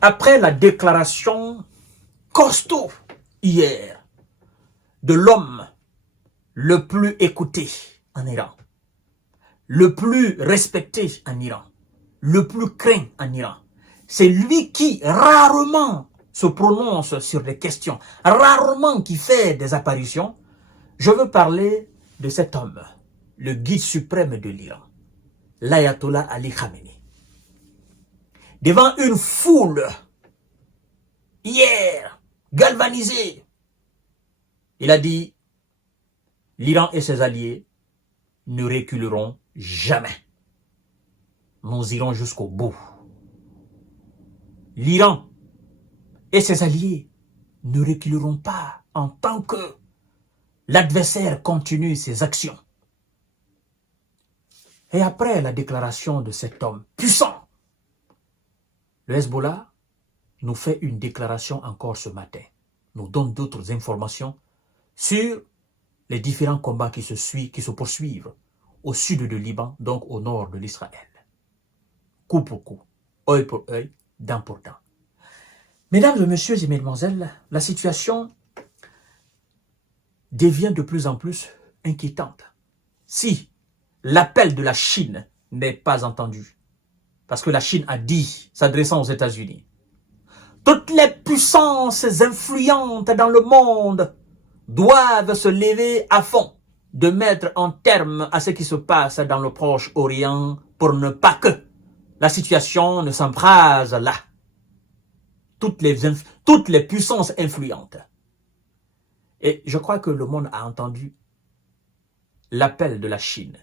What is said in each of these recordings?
Après la déclaration costaud hier de l'homme le plus écouté en Iran, le plus respecté en Iran, le plus craint en Iran, c'est lui qui rarement se prononce sur des questions, rarement qui fait des apparitions. Je veux parler de cet homme, le guide suprême de l'Iran, l'ayatollah Ali Khamenei. Devant une foule, hier, galvanisée, il a dit, l'Iran et ses alliés ne reculeront jamais. Nous irons jusqu'au bout. L'Iran et ses alliés ne reculeront pas en tant que l'adversaire continue ses actions. Et après la déclaration de cet homme puissant, le Hezbollah nous fait une déclaration encore ce matin, nous donne d'autres informations sur les différents combats qui se poursuivent au sud du Liban, donc au nord de l'Israël. Coup pour coup, œil pour œil, dent pour dent. Mesdames et messieurs et mesdemoiselles, la situation devient de plus en plus inquiétante. Si l'appel de la Chine n'est pas entendu, parce que la Chine a dit, s'adressant aux États-Unis, toutes les puissances influentes dans le monde doivent se lever à fond de mettre un terme à ce qui se passe dans le Proche-Orient pour ne pas que la situation ne s'embrase là. Toutes les puissances influentes. Et je crois que le monde a entendu l'appel de la Chine.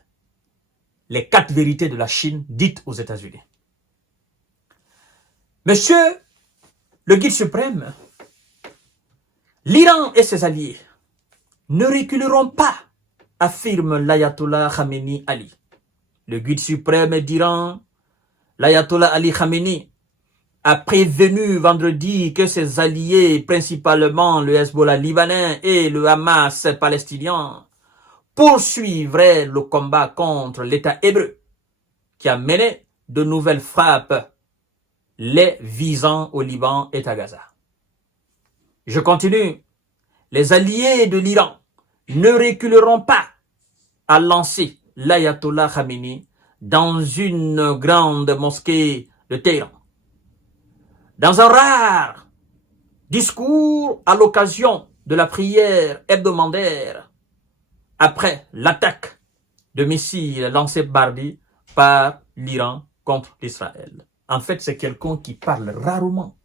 Les 4 vérités de la Chine dites aux États-Unis. Monsieur le guide suprême, l'Iran et ses alliés ne reculeront pas, affirme l'ayatollah Khamenei Ali. Le guide suprême d'Iran, l'ayatollah Ali Khamenei, a prévenu vendredi que ses alliés, principalement le Hezbollah libanais et le Hamas palestinien, poursuivraient le combat contre l'État hébreu, qui a mené de nouvelles frappes les visant au Liban et à Gaza. Je continue. Les alliés de l'Iran ne reculeront pas, a lancé l'ayatollah Khamenei dans une grande mosquée de Téhéran. Dans un rare discours à l'occasion de la prière hebdomadaire après l'attaque de missiles lancés mardi par l'Iran contre l'Israël. En fait, c'est quelqu'un qui parle rarement.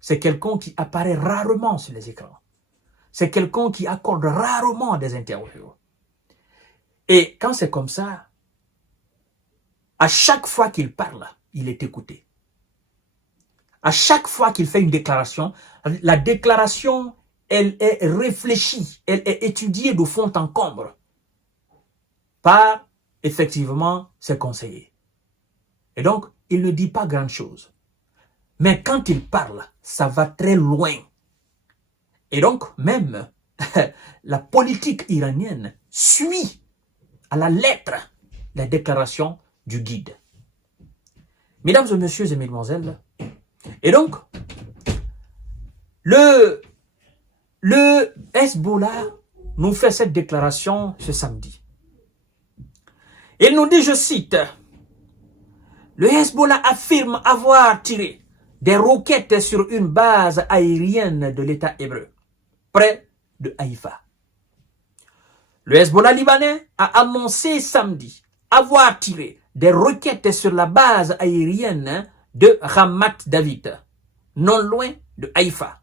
C'est quelqu'un qui apparaît rarement sur les écrans. C'est quelqu'un qui accorde rarement des interviews. Et quand c'est comme ça, à chaque fois qu'il parle, il est écouté. À chaque fois qu'il fait une déclaration, la déclaration, elle est réfléchie, elle est étudiée de fond en comble par, effectivement, ses conseillers. Et donc, il ne dit pas grand-chose. Mais quand il parle, ça va très loin. Et donc, même la politique iranienne suit à la lettre la déclaration du guide. Mesdames et messieurs et mesdemoiselles, et donc, le Hezbollah nous fait cette déclaration ce samedi. Il nous dit, je cite, le Hezbollah affirme avoir tiré des roquettes sur une base aérienne de l'État hébreu, près de Haïfa. Le Hezbollah libanais a annoncé samedi avoir tiré des roquettes sur la base aérienne de Ramat David, non loin de Haïfa,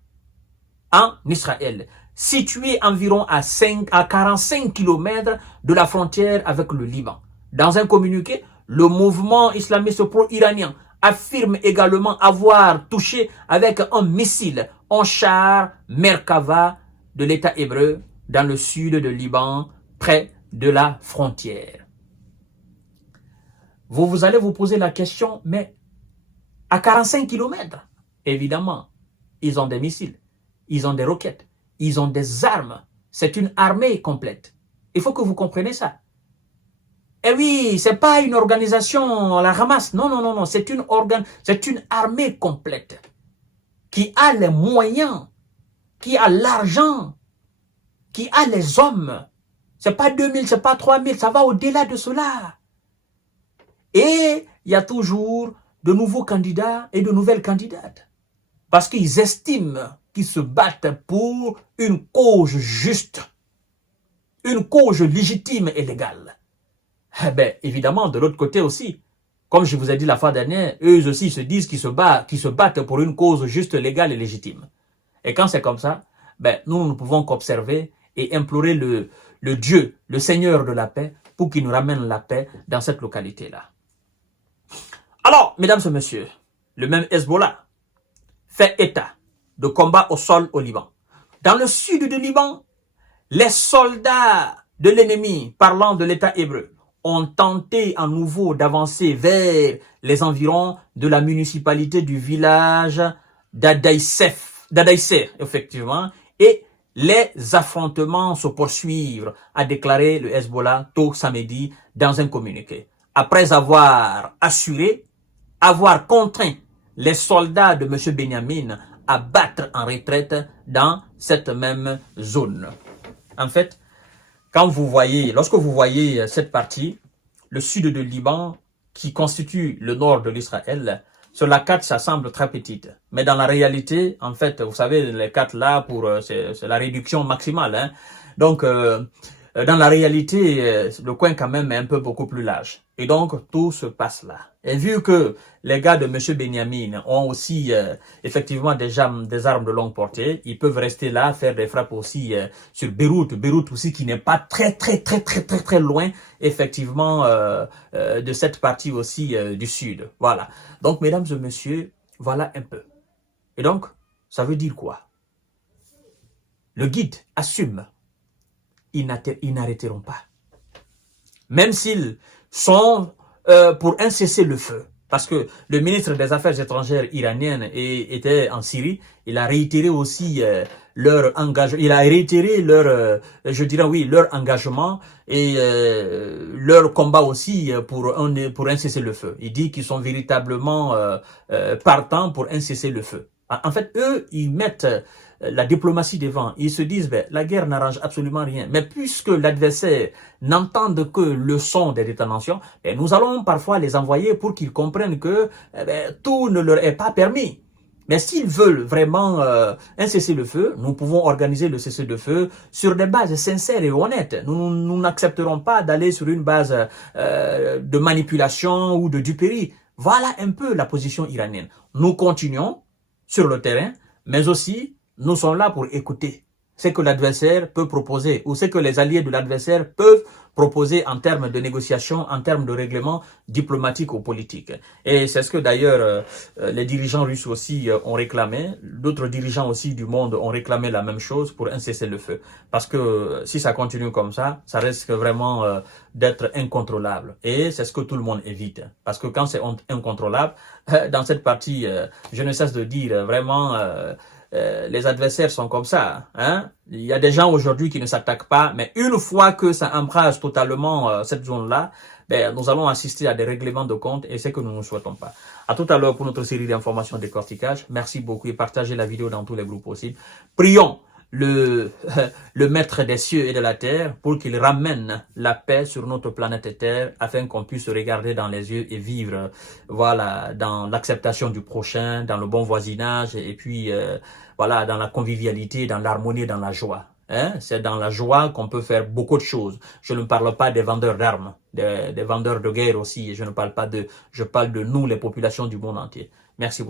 en Israël, situé environ à 45 km de la frontière avec le Liban. Dans un communiqué, le mouvement islamiste pro-iranien affirme également avoir touché avec un missile un char Merkava de l'État hébreu dans le sud du Liban, près de la frontière. Vous allez vous poser la question, mais à 45 km, évidemment, ils ont des missiles, ils ont des roquettes, ils ont des armes. C'est une armée complète. Il faut que vous compreniez ça. Eh oui, c'est pas une organisation à la ramasse. Non, non, non, non. C'est une armée complète qui a les moyens, qui a l'argent, qui a les hommes. C'est pas 2000, c'est pas 3000, ça va au-delà de cela. Et il y a toujours de nouveaux candidats et de nouvelles candidates. Parce qu'ils estiment qu'ils se battent pour une cause juste, une cause légitime et légale. Eh bien, évidemment, de l'autre côté aussi, comme je vous ai dit la fois dernière, eux aussi se disent qu'ils se battent pour une cause juste, légale et légitime. Et quand c'est comme ça, ben, nous ne pouvons qu'observer et implorer le Dieu, le Seigneur de la paix, pour qu'il nous ramène la paix dans cette localité-là. Alors, mesdames et messieurs, le même Hezbollah fait état de combats au sol au Liban. Dans le sud du Liban, les soldats de l'ennemi parlant de l'État hébreu ont tenté à nouveau d'avancer vers les environs de la municipalité du village d'Adaïser, effectivement, et les affrontements se poursuivent, a déclaré le Hezbollah tôt samedi dans un communiqué. Après avoir contraint les soldats de M. Benyamin à battre en retraite dans cette même zone. En fait, lorsque vous voyez cette partie, le sud du Liban, qui constitue le nord de l'Israël, sur la carte, ça semble très petite. Mais dans la réalité, en fait, vous savez, les cartes là, c'est la réduction maximale. Hein. Donc, dans la réalité, le coin quand même est beaucoup plus large. Et donc, tout se passe là. Et vu que les gars de M. Benyamin ont aussi effectivement des armes de longue portée, ils peuvent rester là, faire des frappes aussi sur Beyrouth. Beyrouth aussi qui n'est pas très loin effectivement de cette partie aussi du sud. Voilà. Donc, mesdames et messieurs, voilà un peu. Et donc, ça veut dire quoi? Le guide assume. Ils n'arrêteront pas. Même s'ils sont pour un cessez-le-feu. Parce que le ministre des Affaires étrangères iranien était en Syrie. Il a réitéré aussi leur engagement. Il a réitéré leur engagement et leur combat aussi pour un cessez-le-feu. Il dit qu'ils sont véritablement partants pour un cessez-le-feu. En fait, eux, ils mettent la diplomatie devant. Ils se disent, ben, la guerre n'arrange absolument rien. Mais puisque l'adversaire n'entende que le son des détonations, ben, nous allons parfois les envoyer pour qu'ils comprennent que tout ne leur est pas permis. Mais s'ils veulent vraiment un cessez-le-feu, nous pouvons organiser le cessez-le-feu sur des bases sincères et honnêtes. Nous n'accepterons pas d'aller sur une base de manipulation ou de duperie. Voilà un peu la position iranienne. Nous continuons sur le terrain, mais aussi nous sommes là pour écouter ce que l'adversaire peut proposer ou ce que les alliés de l'adversaire peuvent proposer en termes de négociation, en termes de règlement diplomatique ou politique. Et c'est ce que d'ailleurs les dirigeants russes aussi ont réclamé. D'autres dirigeants aussi du monde ont réclamé la même chose pour un cessez-le-feu. Parce que si ça continue comme ça risque vraiment d'être incontrôlable. Et c'est ce que tout le monde évite. Parce que quand c'est incontrôlable, dans cette partie, je ne cesse de dire vraiment... les adversaires sont comme ça. Hein? Il y a des gens aujourd'hui qui ne s'attaquent pas, mais une fois que ça embrase totalement cette zone-là, ben, nous allons assister à des règlements de compte et c'est que nous ne souhaitons pas. À tout à l'heure pour notre série d'informations décortiquage. Merci beaucoup et partagez la vidéo dans tous les groupes possibles. Prions le maître des cieux et de la terre pour qu'il ramène la paix sur notre planète Terre afin qu'on puisse se regarder dans les yeux et vivre voilà, dans l'acceptation du prochain, dans le bon voisinage et puis voilà, dans la convivialité, dans l'harmonie, dans la joie. Hein? C'est dans la joie qu'on peut faire beaucoup de choses. Je ne parle pas des vendeurs d'armes, des vendeurs de guerre aussi. Je ne parle pas je parle de nous, les populations du monde entier. Merci beaucoup.